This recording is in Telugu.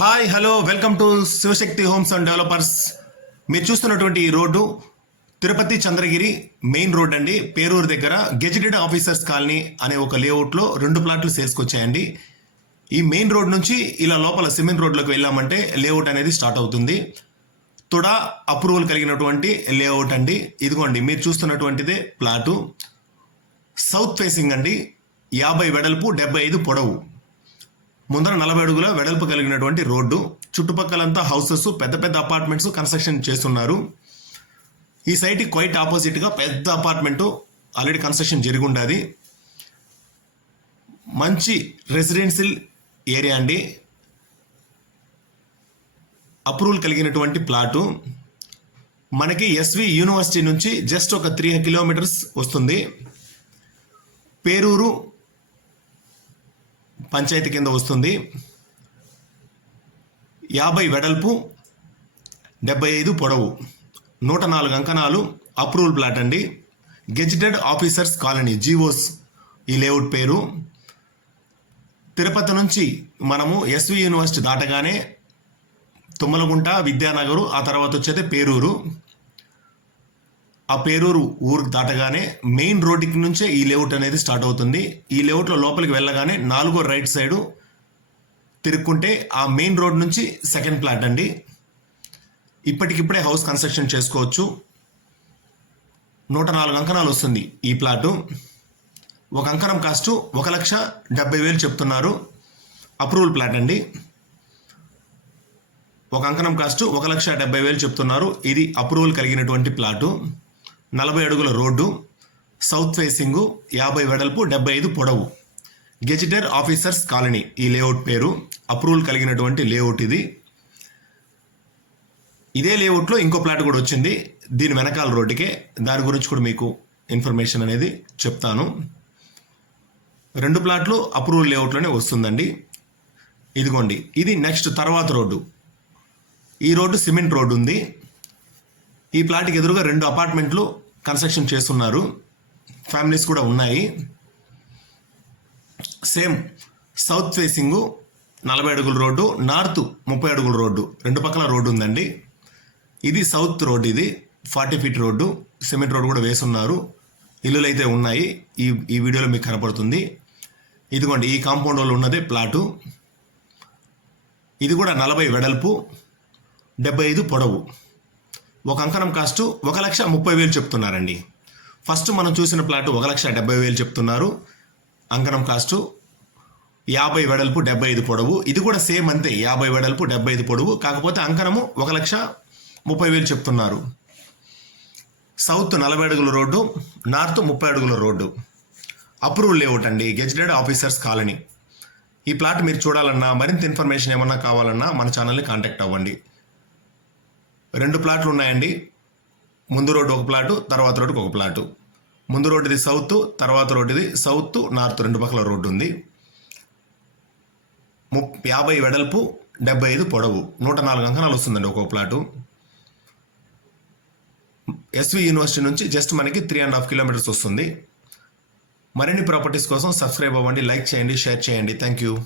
Hi hello welcome to Shivashakti homes and developers మీరు చూస్తున్నటువంటి ఈ road Tirupati Chandragiri main road అండి. పేరూరు దగ్గర గెజిటెడ్ ఆఫీసర్స్ కాలనీ అనే ఒక లేఅవుట్లో రెండు ప్లాట్లు సేల్స్కి వచ్చాయండి ఈ మెయిన్ రోడ్ నుంచి ఇలా లోపల సిమెంట్ రోడ్లోకి వెళ్ళామంటే లేఅవుట్ అనేది స్టార్ట్ అవుతుంది. తుడా అప్రూవల్ కలిగినటువంటి లేఅవుట్ అండి. ఇదిగోండి మీరు చూస్తున్నటువంటిదే ప్లాటు. సౌత్ ఫేసింగ్ అండి. యాభై వెడల్పు డెబ్బై ఐదు పొడవు. ముందర నలభై అడుగుల వెడల్పు కలిగినటువంటి రోడ్డు. చుట్టుపక్కలంతా హౌసెస్ పెద్ద పెద్ద అపార్ట్మెంట్స్ కన్స్ట్రక్షన్ చేస్తున్నారు. ఈ సైట్ క్వైట్ ఆపోజిట్గా పెద్ద అపార్ట్మెంటు ఆల్రెడీ కన్స్ట్రక్షన్ జరిగి ఉండాది. మంచి రెసిడెన్షియల్ ఏరియా అండి. అప్రూవల్ కలిగినటువంటి ప్లాటు. మనకి ఎస్వి యూనివర్సిటీ నుంచి జస్ట్ ఒక త్రీ కిలోమీటర్స్ వస్తుంది. పేరూరు పంచాయతీ కింద వస్తుంది. యాభై వెడల్పు డెబ్బై ఐదు పొడవు. నూట నాలుగు అంకణాలు అప్రూవల్ ప్లాట్ అండి. గెజిటెడ్ ఆఫీసర్స్ కాలనీ జీవోస్ ఈ లేఅవుట్ పేరు. తిరుపతి నుంచి మనము ఎస్వి యూనివర్సిటీ దాటగానే తుమ్మలగుంట విద్యానగరు ఆ తర్వాత వచ్చేది పేరూరు. ఆ పేరూరు ఊరికి దాటగానే మెయిన్ రోడ్డుకి నుంచే ఈ లేఅవుట్ అనేది స్టార్ట్ అవుతుంది. ఈ లేఅవుట్లో లోపలికి వెళ్ళగానే నాలుగో రైట్ సైడు తిరుక్కుంటే ఆ మెయిన్ రోడ్ నుంచి సెకండ్ ప్లాట్ అండి. ఇప్పటికిప్పుడే హౌస్ కన్స్ట్రక్షన్ చేసుకోవచ్చు. నూట నాలుగు అంకణాలు వస్తుంది ఈ ప్లాటు. ఒక అంకణం కాస్ట్ ఒక లక్ష డెబ్బై వేలు చెప్తున్నారు. అప్రూవల్ ప్లాట్ అండి. ఒక అంకణం కాస్ట్ ఒక లక్ష డెబ్బై వేలు చెప్తున్నారు. ఇది అప్రూవల్ కలిగినటువంటి ప్లాటు. నలభై అడుగుల రోడ్డు సౌత్ ఫేసింగ్ యాభై వెడల్పు డెబ్బై ఐదు పొడవు. గెజిటర్ ఆఫీసర్స్ కాలనీ ఈ లేఅవుట్ పేరు అప్రూవల్ కలిగినటువంటి లేఅవుట్ ఇది. ఇదే లేఅవుట్లో ఇంకో ప్లాట్ కూడా వచ్చింది దీని వెనకాల రోడ్డుకే. దాని గురించి కూడా మీకు ఇన్ఫర్మేషన్ అనేది చెప్తాను. రెండు ప్లాట్లు అప్రూవల్ లేఅవుట్లోనే వస్తుందండి. ఇదిగోండి ఇది నెక్స్ట్ తర్వాత రోడ్డు. ఈ రోడ్డు సిమెంట్ రోడ్డు ఉంది. ఈ ప్లాట్కి ఎదురుగా రెండు అపార్ట్మెంట్లు కన్స్ట్రక్షన్ చేస్తున్నారు. ఫ్యామిలీస్ కూడా ఉన్నాయి. సేమ్ సౌత్ ఫేసింగ్ నలభై అడుగుల రోడ్డు నార్త్ ముప్పై అడుగుల రోడ్డు. రెండు పక్కల రోడ్డు ఉందండి. ఇది సౌత్ రోడ్ ఇది. Forty feet road. Cement road కూడా వేసున్నారు. ఇల్లులు అయితే ఉన్నాయి. ఈ ఈ వీడియోలో మీకు కనపడుతుంది. ఇదిగోండి ఈ కాంపౌండ్ వాళ్ళు ఉన్నదే ప్లాటు. ఇది కూడా నలభై వెడల్పు డెబ్బై ఐదు పొడవు. ఒక అంకణం కాస్ట్ ఒక లక్ష ముప్పై వేలు చెప్తున్నారండి. ఫస్ట్ మనం చూసిన ప్లాట్ ఒక లక్ష డెబ్బై వేలు చెప్తున్నారు. అంకణం కాస్టు యాభై వెడల్పు డెబ్బై ఐదు పొడవు. ఇది కూడా సేమ్ అంతే యాభై వెడల్పు డెబ్బై ఐదు పొడవు. కాకపోతే అంకణము ఒక లక్ష ముప్పై వేలు చెప్తున్నారు. సౌత్ నలభై అడుగుల రోడ్డు నార్త్ ముప్పై అడుగుల రోడ్డు. అప్రూవల్ లేఅవుట్ అండి గెజిటెడ్ ఆఫీసర్స్ కాలనీ. ఈ ప్లాట్ మీరు చూడాలన్నా మరింత ఇన్ఫర్మేషన్ ఏమన్నా కావాలన్నా మన ఛానల్ని కాంటాక్ట్ అవ్వండి. రెండు ప్లాట్లు ఉన్నాయండి. ముందు రోడ్డు ఒక ప్లాటు తర్వాత రోడ్డుకి ఒక ప్లాటు. ముందు రోడ్డుది సౌత్ తర్వాత రోడ్డుది సౌత్ నార్త్ రెండు పక్కల రోడ్డు ఉంది ము యాభై వెడల్పు డెబ్బై ఐదు పొడవు. నూట నాలుగు అంకణాలు వస్తుందండి ఒక్కొక్క ప్లాటు. ఎస్వి యూనివర్సిటీ నుంచి జస్ట్ మనకి త్రీ అండ్ హాఫ్ కిలోమీటర్స్ వస్తుంది. మరిన్ని ప్రాపర్టీస్ కోసం సబ్స్క్రైబ్ అవ్వండి లైక్ చేయండి షేర్ చేయండి. Thank you.